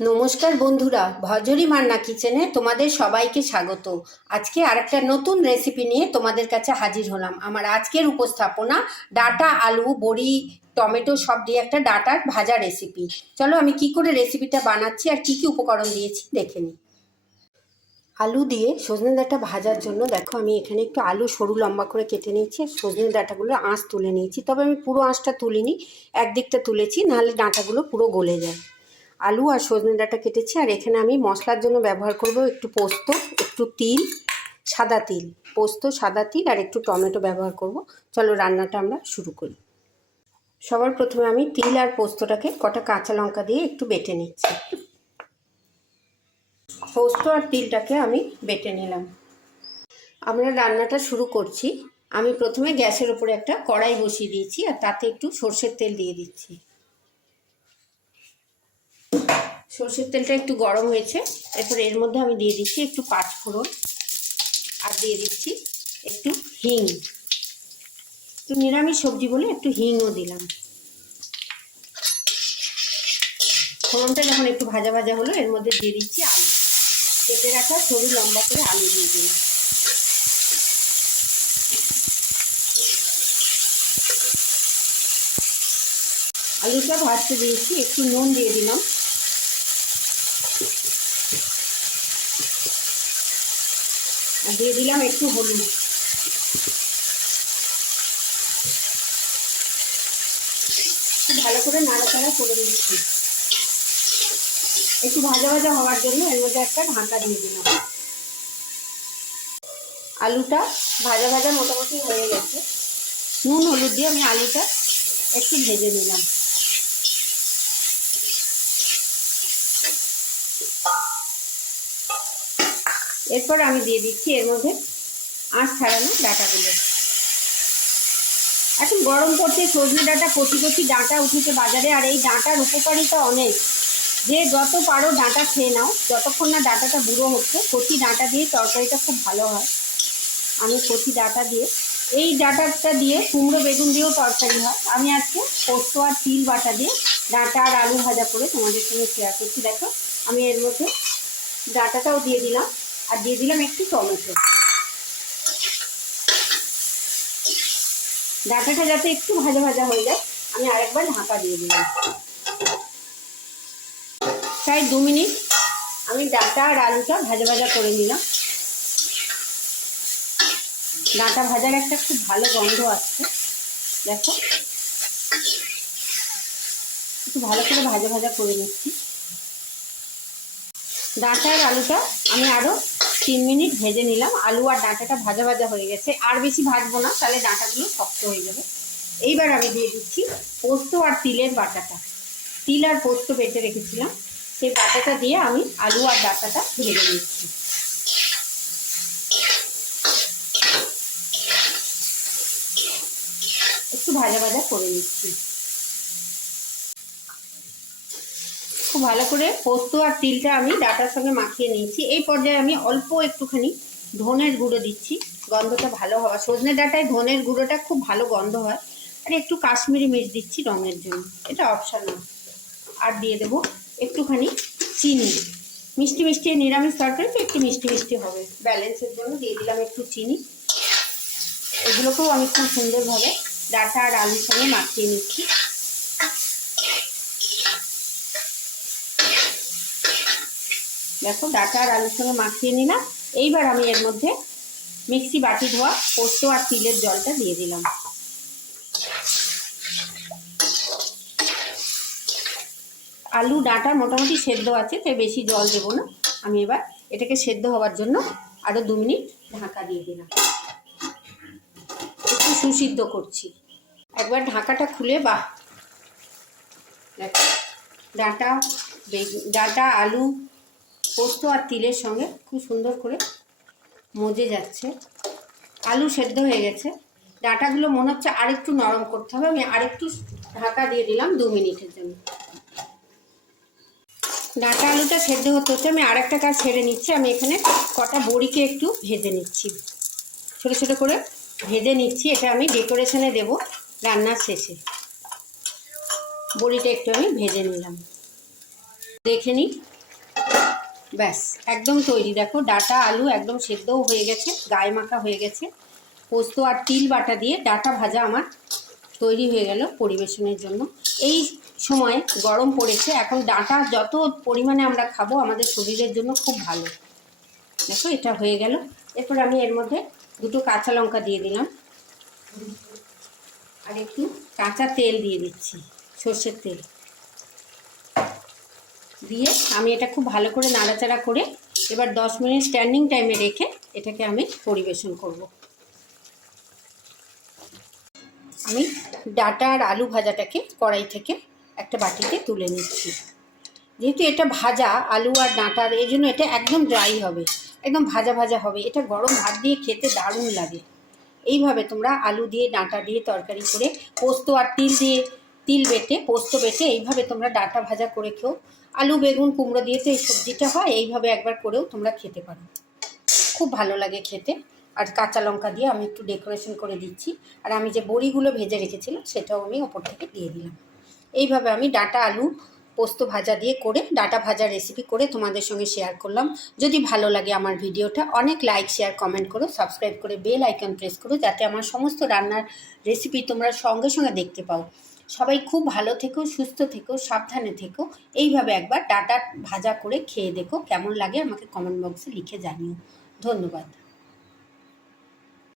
নমস্কার বন্ধুরা, ভজরি মান্না কিচেনে তোমাদের সবাইকে স্বাগত। আজকে আরেকটা নতুন রেসিপি নিয়ে তোমাদের কাছে হাজির হলাম। আমার আজকের উপস্থাপনা ডাটা, আলু, বড়ি, টমেটো সব দিয়ে একটা ডাটার ভাজা রেসিপি চলো আমি কি করে রেসিপিটা বানাচ্ছি আর কি কি উপকরণ দিয়েছি দেখে নিই। আলু দিয়ে সজনে ডাঁটা ভাজার জন্য দেখো আমি এখানে একটু আলু সরু লম্বা করে কেটে নিয়েছি আর সজনে ডাঁটাগুলো আঁশ তুলে নিয়েছি। তবে আমি পুরো আঁশটা তুলিনি, একদিকটা তুলেছি, নাহলে ডাঁটাগুলো পুরো গলে যায়। আলু আর সজনে ডাঁটা কেটেছি, আর এখানে আমি মশলার জন্য ব্যবহার করব একটু পোস্ত, একটু তিল, সাদা তিল। পোস্ত, সাদা তিল আর একটু টমেটো ব্যবহার করব। চলো রান্নাটা আমরা শুরু করি। সবার প্রথমে আমি তিল আর পোস্তটাকে কটা কাঁচা লঙ্কা দিয়ে একটু বেটে নিচ্ছি। পোস্ত আর তিলটাকে আমি বেটে নিলাম। আমরা রান্নাটা শুরু করছি। আমি প্রথমে গ্যাসের উপরে একটা কড়াই বসিয়ে দিয়েছি, আর তাতে একটু সর্ষের তেল দিয়ে দিচ্ছি। সর্ষের তেলটা একটু গরম হয়েছে। এরপর এর মধ্যে আমি দিয়ে দিচ্ছি একটু পাঁচ ফোড়ন। আর দিয়ে দিচ্ছি একটু হিং। একটু নিরামিষ সবজি বলে একটু হিংও দিলাম। ফোড়নটা যখন একটু ভাজা ভাজা হলো, এর মধ্যে দিয়ে দিচ্ছি আলু। কেটে রাখা সরু লম্বা করে আলু দিয়ে দিলাম। আলুটা ভাজতে দিয়েছি, একটু নুন দিয়ে দিলাম। দিয়ে দিলাম একটু হলুদ। ভালো করে নাড়াচাড়া করে নিচ্ছি। একটু ভাজা ভাজা হওয়ার জন্য এর মধ্যে একটা ঢাকা দিয়ে দিলাম। আলুটা ভাজা ভাজা মোটামুটি হয়ে গেছে। নুন, হলুদ দিয়ে আমি আলুটা একটু ভেজে নিলাম। এরপর আমি দিয়ে দিচ্ছি এর মধ্যে আঁশ ছাড়ানো ডাঁটাগুলো। এখন গরম করতে সজনে ডাঁটা, কচি কচি ডাঁটা উঠেছে বাজারে, আর এই ডাঁটার উপকারিতা অনেক। যে যত পারো ডাঁটা খেয়ে নাও, যতক্ষণ না ডাঁটাটা বুড়ো হচ্ছে, কচি ডাঁটা দিয়ে তরকারিটা খুব ভালো হয়। আমি কচি ডাঁটা দিয়ে, এই ডাঁটাটা দিয়ে কুমড়ো বেগুন দিয়েও তরকারি হয়। আমি আজকে পোস্ত আর তিল বাটা দিয়ে ডাঁটা আর আলু ভাজা করে তোমাদের সঙ্গে শেয়ার করছি। দেখো, আমি এর মধ্যে ডাঁটাটাও দিয়ে দিলাম। আর দিয়ে দিলাম একটু টমেটো। ডাঁটাটা যাতে একটু ভাজা ভাজা হয়ে যায়, আমি আরেকবার ঢাকা দিয়ে দিলাম। প্রায় দু মিনিট আমি ডাঁটা আর আলুটা ভাজা ভাজা করে নিলাম। ডাঁটা ভাজার একটা খুব ভালো গন্ধ আসছে, দেখো। একটু ভালো করে ভাজা ভাজা করে নিচ্ছি। ডাঁটা আর আলুটা আমি আরও তিন মিনিট ভেজে নিলাম। আলু আর ডাঁটাটা ভাজা ভাজা হয়ে গেছে। আর বেশি ভাজবো না, তাহলে ডাঁটাগুলো শক্ত হয়ে যাবে। এইবার আমি দিয়ে দিচ্ছি পোস্ত আর তিলের বাটাটা। তিল আর পোস্ত বেটে রেখেছিলাম। সেই বাটাটা দিয়ে আমি আলু আর ডাঁটাটা ভেজে নিচ্ছি। একটু ভাজা ভাজা করে নিচ্ছি। খুব ভালো করে পোস্ত আর তিলটা আমি ডাটার সঙ্গে মাখিয়ে নিয়েছি। এই পর্যায়ে আমি অল্প একটুখানি ধনের গুঁড়ো দিচ্ছি। গন্ধটা ভালো হওয়া, সজনে ডাটায় ধনের গুঁড়োটা খুব ভালো গন্ধ হয়। আর একটু কাশ্মীরি মির্চ দিচ্ছি রঙের জন্য। এটা অপশানাল আর দিয়ে দেব একটুখানি চিনি। মিষ্টি মিষ্টি নিরামিষ তরকারি তো একটু মিষ্টি মিষ্টি হবে। ব্যালেন্সের জন্য দিয়ে দিলাম একটু চিনি। এগুলোকেও আমি খুব সুন্দরভাবে ডাটা আর আলুর সঙ্গে মাখিয়ে নিচ্ছি। দেখো ডাটা আর আলুর সঙ্গে মাখিয়ে নিলাম। এইবার আমি এর মধ্যে মিক্সি বাটি, ধোয়া, পোস্ত আর তিলের জলটা দিয়ে দিলাম। আলু, ডাটা মোটামুটি সেদ্ধ আছে, তাই বেশি জল দেবো না। আমি এবার এটাকে সেদ্ধ হওয়ার জন্য আরও দু মিনিট ঢাকা দিয়ে দিলাম। একটু সুসিদ্ধ করছি। একবার ঢাকাটা খুলে দেখো, ডাটা ডাটা, আলু পোস্ত আর তিলের সঙ্গে খুব সুন্দর করে মজে যাচ্ছে। আলু সেদ্ধ হয়ে গেছে। ডাটাগুলো মনে হচ্ছে আরেকটু নরম করতে হবে। আমি আরেকটু ঢাকা দিয়ে দিলাম দু মিনিটের জন্য। ডাটা আলুটা সেদ্ধ হতে হচ্ছে আমি আরেকটা কাজ ছেড়ে নিচ্ছি। আমি এখানে কটা বড়িকে একটু ভেজে নিচ্ছি। ছোটো ছোটো করে ভেজে নিচ্ছি। এটা আমি ডেকোরেশনে দেব রান্নার শেষে। বড়িটা একটু আমি ভেজে নিলাম। দেখে নিই ব্যাস, একদম তৈরি। দেখো, ডাটা, আলু একদম সেদ্ধও হয়ে গেছে, গায়ে মাখা হয়ে গেছে। পোস্ত আর তিল বাটা দিয়ে ডাটা ভাজা আমার তৈরি হয়ে গেল পরিবেশনের জন্য। এই সময় গরম পড়েছে, এখন ডাটা যত পরিমাণে আমরা খাব আমাদের শরীরের জন্য খুব ভালো। দেখো, এটা হয়ে গেল। এরপর আমি এর মধ্যে দুটো কাঁচা লঙ্কা দিয়ে দিলাম। আর একটু কাঁচা তেল দিয়ে দিচ্ছি, সর্ষের তেল। দিয়ে আমি এটা খুব ভালো করে নাড়াচাড়া করে এবার দশ মিনিট স্ট্যান্ডিং টাইমে রেখে এটাকে আমি পরিবেশন করব। আমি ডাটা আর আলু ভাজাটাকে কড়াই থেকে একটা বাটিতে তুলে নিচ্ছি। যেহেতু এটা ভাজা, আলু আর ডাঁটার এই জন্য এটা একদম ড্রাই হবে, একদম ভাজা ভাজা হবে। এটা গরম ভাত দিয়ে খেতে দারুণ লাগে। এইভাবে তোমরা আলু দিয়ে, ডাঁটা দিয়ে তরকারি করে পোস্ত আর তিল দিয়ে তিল বেটে, পোস্ত বেটে, এইভাবে তোমরা ডাঁটা ভাজা করে খেও। আলু, বেগুন, কুমড়ো দিয়ে তো এই সবজিটা হয়, এইভাবে একবার করেও তোমরা খেতে পারো। খুব ভালো লাগে খেতে। আর কাঁচা লঙ্কা দিয়ে আমি একটু ডেকোরেশন করে দিচ্ছি। আর আমি যে বড়িগুলো ভেজে রেখেছিলাম, সেটাও আমি ওপর থেকে দিয়ে দিলাম। এইভাবে আমি ডাটা, আলু, পোস্ত ভাজা দিয়ে করে ডাটা ভাজা রেসিপি করে তোমাদের সঙ্গে শেয়ার করলাম। যদি ভালো লাগে আমার ভিডিওটা, অনেক লাইক শেয়ার কমেন্ট করো সাবস্ক্রাইব করে বেল আইকন প্রেস করো, যাতে আমার সমস্ত রান্নার রেসিপি তোমরা সঙ্গে সঙ্গে দেখতে পাও। সবাই খুব ভালো থেকো, সুস্থ থেকো, সাবধানে থেকো। এইভাবে একবার ডাটা ভাজা করে খেয়ে দেখো কেমন লাগে, আমাকে কমেন্ট বক্সে লিখে জানিও। ধন্যবাদ।